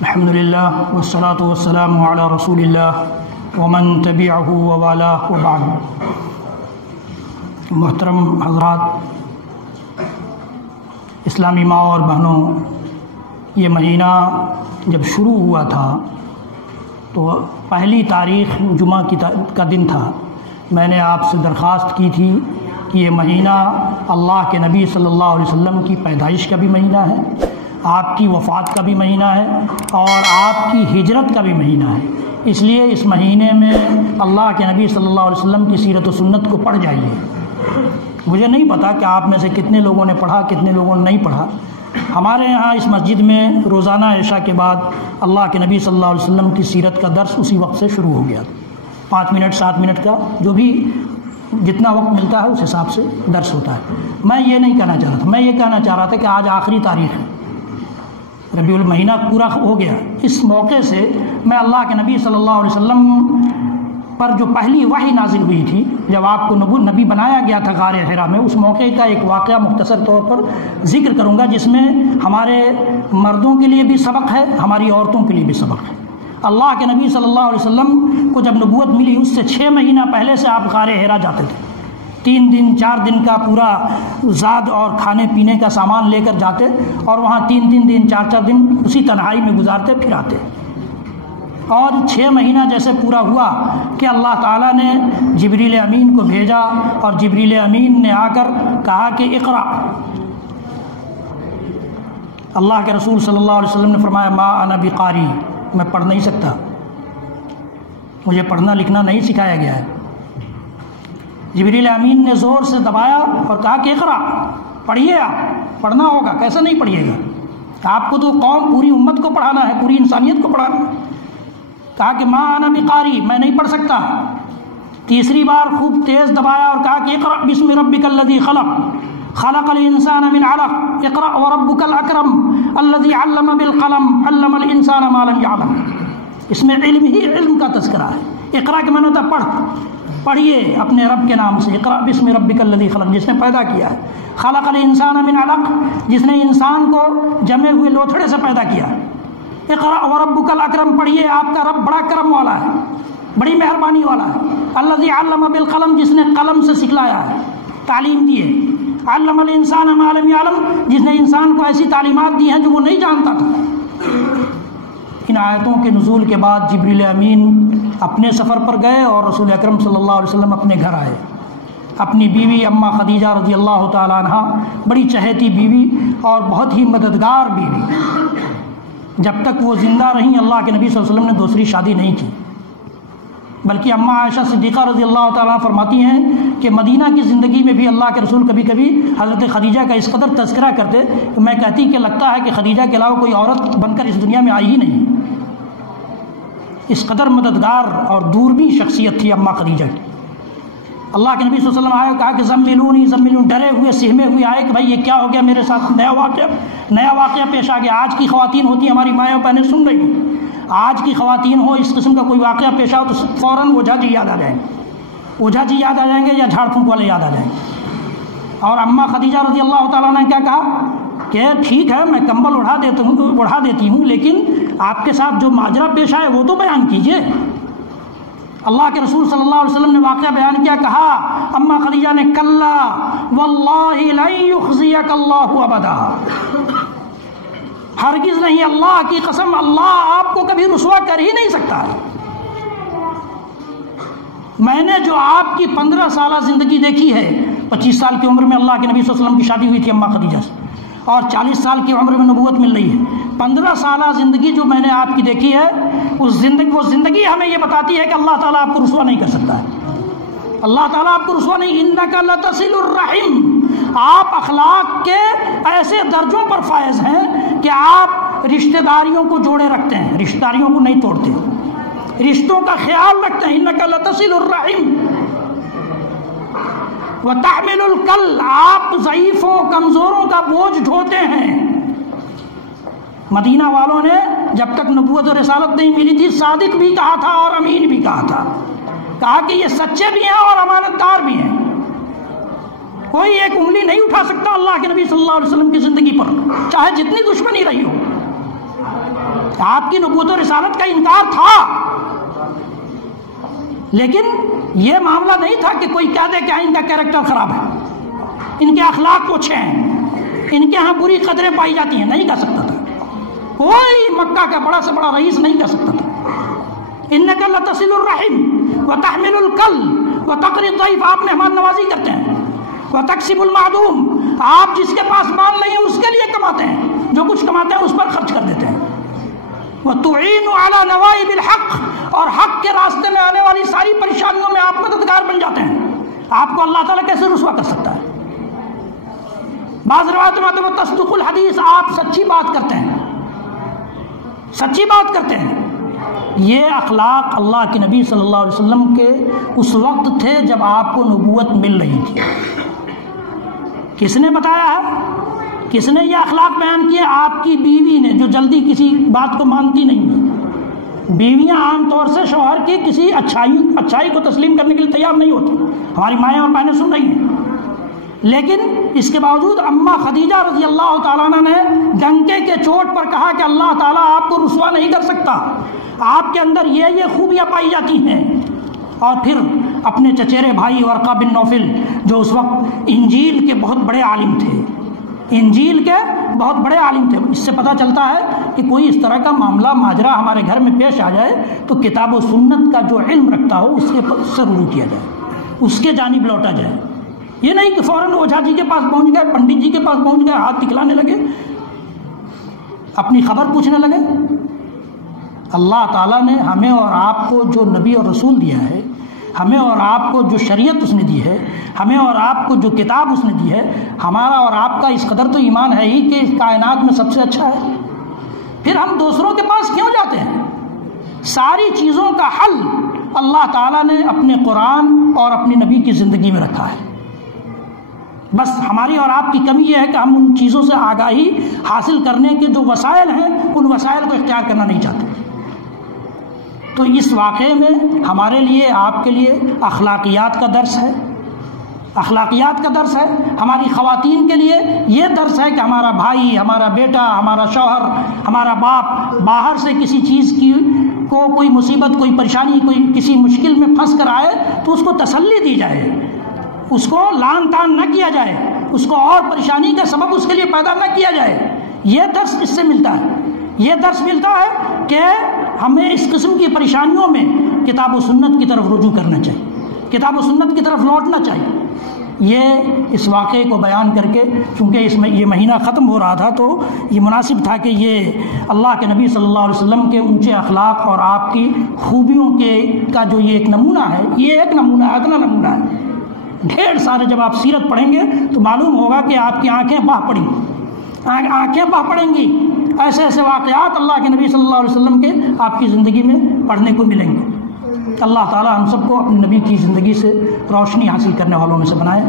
الحمدللہ والصلاة والسلام علی رسول اللہ ومن تبعہ ووالاہ وبعد۔ محترم حضرات، اسلامی ماں اور بہنوں، یہ مہینہ جب شروع ہوا تھا تو پہلی تاریخ جمعہ کا دن تھا۔ میں نے آپ سے درخواست کی تھی کہ یہ مہینہ اللہ کے نبی صلی اللہ علیہ وسلم کی پیدائش کا بھی مہینہ ہے، آپ کی وفات کا بھی مہینہ ہے اور آپ کی ہجرت کا بھی مہینہ ہے۔ اس لیے اس مہینے میں اللہ کے نبی صلی اللہ علیہ وسلم کی سیرت و سنت کو پڑھ جائیے۔ مجھے نہیں پتا کہ آپ میں سے کتنے لوگوں نے پڑھا، کتنے لوگوں نے نہیں پڑھا۔ ہمارے یہاں اس مسجد میں روزانہ عشاء کے بعد اللہ کے نبی صلی اللہ علیہ وسلم کی سیرت کا درس اسی وقت سے شروع ہو گیا، 5 منٹ 7 منٹ کا جو بھی جتنا وقت ملتا ہے اس حساب سے درس ہوتا ہے۔ میں یہ نہیں کہنا چاہ رہا تھا، میں یہ کہنا چاہ رہا تھا کہ آج آخری تاریخ ہے، ربیع المہینہ پورا ہو گیا۔ اس موقع سے میں اللہ کے نبی صلی اللہ علیہ وسلم پر جو پہلی وحی نازل ہوئی تھی، جب آپ کو نبی بنایا گیا تھا غار حرا میں، اس موقع کا ایک واقعہ مختصر طور پر ذکر کروں گا، جس میں ہمارے مردوں کے لیے بھی سبق ہے، ہماری عورتوں کے لیے بھی سبق ہے۔ اللہ کے نبی صلی اللہ علیہ وسلم کو جب نبوت ملی اس سے 6 مہینہ پہلے سے آپ غار حرا جاتے تھے، 3 دن 4 دن کا پورا زاد اور کھانے پینے کا سامان لے کر جاتے اور وہاں 3 دن 4 دن اسی تنہائی میں گزارتے پھر آتے۔ اور 6 مہینہ جیسے پورا ہوا کہ اللہ تعالیٰ نے جبریل امین کو بھیجا اور جبریل امین نے آ کر کہا کہ اقرأ۔ اللہ کے رسول صلی اللہ علیہ وسلم نے فرمایا ما انا بقاری، میں پڑھ نہیں سکتا، مجھے پڑھنا لکھنا نہیں سکھایا گیا ہے۔ جبریل امین نے زور سے دبایا اور کہا کہ اقرأ، پڑھیے، آپ پڑھنا ہوگا، کیسے نہیں پڑھیے گا؟ آپ کو تو قوم پوری امت کو پڑھانا ہے، پوری انسانیت کو پڑھانا ہے۔ کہا کہ ما انا بقاری، میں نہیں پڑھ سکتا۔ تیسری بار خوب تیز دبایا اور کہا کہ اقرأ بسم ربک الذی خلق خلق الانسان من علق اقرأ وربک الاکرم الذی علم بالقلم علم الانسان ما لم یعلم۔ اس میں علم ہی علم کا تذکرہ ہے۔ اقرأ کے معنی ہوتا ہے پڑھیے اپنے رب کے نام سے، اقرأ بسم ربک الذی خلق، جس نے پیدا کیا ہے، خلق الانسان من علق، جس نے انسان کو جمے ہوئے لوتھڑے سے پیدا کیا ہے، اقرأ وربک الاکرم، پڑھیے آپ کا رب بڑا کرم والا ہے، بڑی مہربانی والا ہے، الذی علم بالقلم، جس نے قلم سے سکھلایا ہے، تعلیم دی ہے، علم الانسان ما لم یعلم، جس نے انسان کو ایسی تعلیمات دی ہیں جو وہ نہیں جانتا تھا۔ ان آیتوں کے نزول کے بعد جبریل امین اپنے سفر پر گئے اور رسول اکرم صلی اللہ علیہ وسلم اپنے گھر آئے۔ اپنی بیوی اماں خدیجہ رضی اللہ تعالیٰ عنہ، بڑی چہیتی بیوی اور بہت ہی مددگار بیوی، جب تک وہ زندہ رہیں اللہ کے نبی صلی اللہ علیہ وسلم نے دوسری شادی نہیں کی، بلکہ اماں عائشہ صدیقہ رضی اللہ تعالیٰ فرماتی ہیں کہ مدینہ کی زندگی میں بھی اللہ کے رسول کبھی کبھی حضرت خدیجہ کا اس قدر تذکرہ کرتے کہ میں کہتی کہ لگتا ہے کہ خدیجہ کے علاوہ کوئی عورت بن کر اس دنیا میں آئی ہی نہیں۔ اس قدر مددگار اور دوربین شخصیت تھی اماں خدیجہ کی۔ اللہ کے نبی صلی اللہ علیہ وسلم آئے، کہا کہ زملونی زملون، ڈرے ہوئے سہمے ہوئے آئے کہ بھائی یہ کیا ہو گیا میرے ساتھ، نیا واقعہ پیش آ گیا۔ آج کی خواتین ہوتی ہیں، ہماری مائیں بہنیں سن رہی ہیں، آج کی خواتین ہو اس قسم کا کوئی واقعہ پیش آؤ تو فوراً اوجھا جی یاد آ جائیں گے، اوجھا جی یاد آ جائیں گے یا جھاڑ پھونک والے یاد آ جائیں گے۔ اور اماں خدیجہ رضی اللہ تعالیٰ نے کیا کہا کہ ٹھیک ہے میں کمبل اڑھا دیتی ہوں، لیکن آپ کے ساتھ جو ماجرا پیش آئے وہ تو بیان کیجئے۔ اللہ کے رسول صلی اللہ علیہ وسلم نے واقعہ بیان کیا، کہا اماں خدیجہ نے کلا واللہ لن یخزیک اللہ ابدا، ہرگز نہیں، اللہ کی قسم اللہ آپ کو کبھی رسوا کر ہی نہیں سکتا ہے۔ میں نے جو آپ کی 15 سالہ زندگی دیکھی ہے، 25 سال کی عمر میں اللہ کے نبی صلی اللہ علیہ وسلم کی شادی ہوئی تھی اماں خدیجہ سے، اور 40 سال کی عمر میں نبوت مل رہی ہے، 15 سالہ زندگی جو میں نے آپ کی دیکھی ہے، وہ زندگی ہمیں یہ بتاتی ہے کہ اللہ تعالیٰ آپ کو رسوا نہیں کر سکتا ہے۔ اللہ تعالیٰ آپ کو رسوا نہیں، انک لتصل الرحم، آپ اخلاق کے ایسے درجوں پر فائز ہیں کہ آپ رشتہ داریوں کو جوڑے رکھتے ہیں، رشتہ داریوں کو نہیں توڑتے، رشتوں کا خیال رکھتے ہیں، انک لتصل الرحم وتحمل الکل، آپ ضعیفوں کمزوروں کا بوجھ ڈھوتے ہیں۔ مدینہ والوں نے جب تک نبوت و رسالت نہیں ملی تھی صادق بھی کہا تھا اور امین بھی کہا تھا، کہا کہ یہ سچے بھی ہیں اور امانت دار بھی ہیں، کوئی ایک انگلی نہیں اٹھا سکتا اللہ کے نبی صلی اللہ علیہ وسلم کی زندگی پر، چاہے جتنی دشمنی رہی ہو۔ آپ کی نبوت و رسالت کا انکار تھا، لیکن یہ معاملہ نہیں تھا کہ کوئی کہہ دے کہ ان کا کیریکٹر خراب ہے، ان کے اخلاق اچھے ہیں، ان کے ہاں بری قدریں پائی جاتی ہیں، نہیں کہہ سکتا تھا کوئی مکہ کا بڑا سے بڑا رئیس نہیں کہہ سکتا تھا۔ انک لتصل الرحم وتحمل الکل وتقری الضیف، آپ مہمان نوازی کرتے ہیں، وتکسب المعدوم، آپ جس کے پاس مال نہیں ہے اس کے لیے کماتے ہیں، جو کچھ کماتے ہیں اس پر خرچ کر دیتے ہیں، وتعین علی نوائب الحق، اور حق کے راستے میں آنے والی ساری پریشانیوں میں آپ مددگار بن جاتے ہیں۔ آپ کو اللہ تعالیٰ کیسے رسوا کر سکتا ہے؟ بعض روایتوں میں تو تصدق الحدیث، آپ سچی بات کرتے ہیں، سچی بات کرتے ہیں۔ یہ اخلاق اللہ کے نبی صلی اللہ علیہ وسلم کے اس وقت تھے جب آپ کو نبوت مل رہی تھی۔ کس نے بتایا ہے؟ کس نے یہ اخلاق بیان کیے؟ آپ کی بیوی نے، جو جلدی کسی بات کو مانتی نہیں ہے۔ بیویاں عام طور سے شوہر کی کسی اچھائی کو تسلیم کرنے کے لیے تیار نہیں ہوتی، ہماری مائیں اور بہنیں سن رہی ہیں، لیکن اس کے باوجود اماں خدیجہ رضی اللہ تعالیٰ عنہ نے ڈنکے کے چوٹ پر کہا کہ اللہ تعالیٰ آپ کو رسوا نہیں کر سکتا، آپ کے اندر یہ خوبیاں پائی جاتی ہیں۔ اور پھر اپنے چچیرے بھائی ورقہ بن نوفل، جو اس وقت انجیل کے بہت بڑے عالم تھے، انجیل کے بہت بڑے عالم تھے، اس سے پتہ چلتا ہے کہ کوئی اس طرح کا معاملہ ماجرا ہمارے گھر میں پیش آ جائے تو کتاب و سنت کا جو علم رکھتا ہو اس کے سے رجوع کیا جائے، اس کے جانب لوٹا جائے۔ یہ نہیں کہ فوراً اوجھا جی کے پاس پہنچ گئے، پنڈت جی کے پاس پہنچ گئے، ہاتھ دکھلانے لگے، اپنی خبر پوچھنے لگے۔ اللہ تعالیٰ نے ہمیں اور آپ کو جو نبی اور رسول دیا ہے، ہمیں اور آپ کو جو شریعت اس نے دی ہے، ہمیں اور آپ کو جو کتاب اس نے دی ہے، ہمارا اور آپ کا اس قدر تو ایمان ہے ہی کہ اس کائنات میں سب سے اچھا ہے، پھر ہم دوسروں کے پاس کیوں جاتے ہیں؟ ساری چیزوں کا حل اللہ تعالیٰ نے اپنے قرآن اور اپنی نبی کی زندگی میں رکھا ہے۔ بس ہماری اور آپ کی کمی یہ ہے کہ ہم ان چیزوں سے آگاہی حاصل کرنے کے جو وسائل ہیں ان وسائل کو اختیار کرنا نہیں چاہتے۔ تو اس واقعے میں ہمارے لیے، آپ کے لیے اخلاقیات کا درس ہے، اخلاقیات کا درس ہے۔ ہماری خواتین کے لیے یہ درس ہے کہ ہمارا بھائی، ہمارا بیٹا، ہمارا شوہر، ہمارا باپ باہر سے کسی چیز کی کو کوئی مصیبت، کوئی پریشانی، کوئی کسی مشکل میں پھنس کر آئے تو اس کو تسلی دی جائے، اس کو لان تان نہ کیا جائے، اس کو اور پریشانی کا سبب اس کے لیے پیدا نہ کیا جائے۔ یہ درس اس سے ملتا ہے، یہ درس ملتا ہے کہ ہمیں اس قسم کی پریشانیوں میں کتاب و سنت کی طرف رجوع کرنا چاہیے، کتاب و سنت کی طرف لوٹنا چاہیے۔ یہ اس واقعے کو بیان کر کے، چونکہ اس میں یہ مہینہ ختم ہو رہا تھا تو یہ مناسب تھا کہ یہ اللہ کے نبی صلی اللہ علیہ وسلم کے اونچے اخلاق اور آپ کی خوبیوں کا جو یہ ایک نمونہ ہے، یہ ایک نمونہ ہے، اتنا نمونہ ہے، ڈھیر سارے جب آپ سیرت پڑھیں گے تو معلوم ہوگا کہ آپ کی آنکھیں باہ پڑیں، آنکھیں باہ پڑیں گی۔ ایسے ایسے واقعات اللہ کے نبی صلی اللہ علیہ وسلم کے آپ کی زندگی میں پڑھنے کو ملیں گے۔ اللہ تعالی ہم سب کو اپنے نبی کی زندگی سے روشنی حاصل کرنے والوں میں سے بنائے۔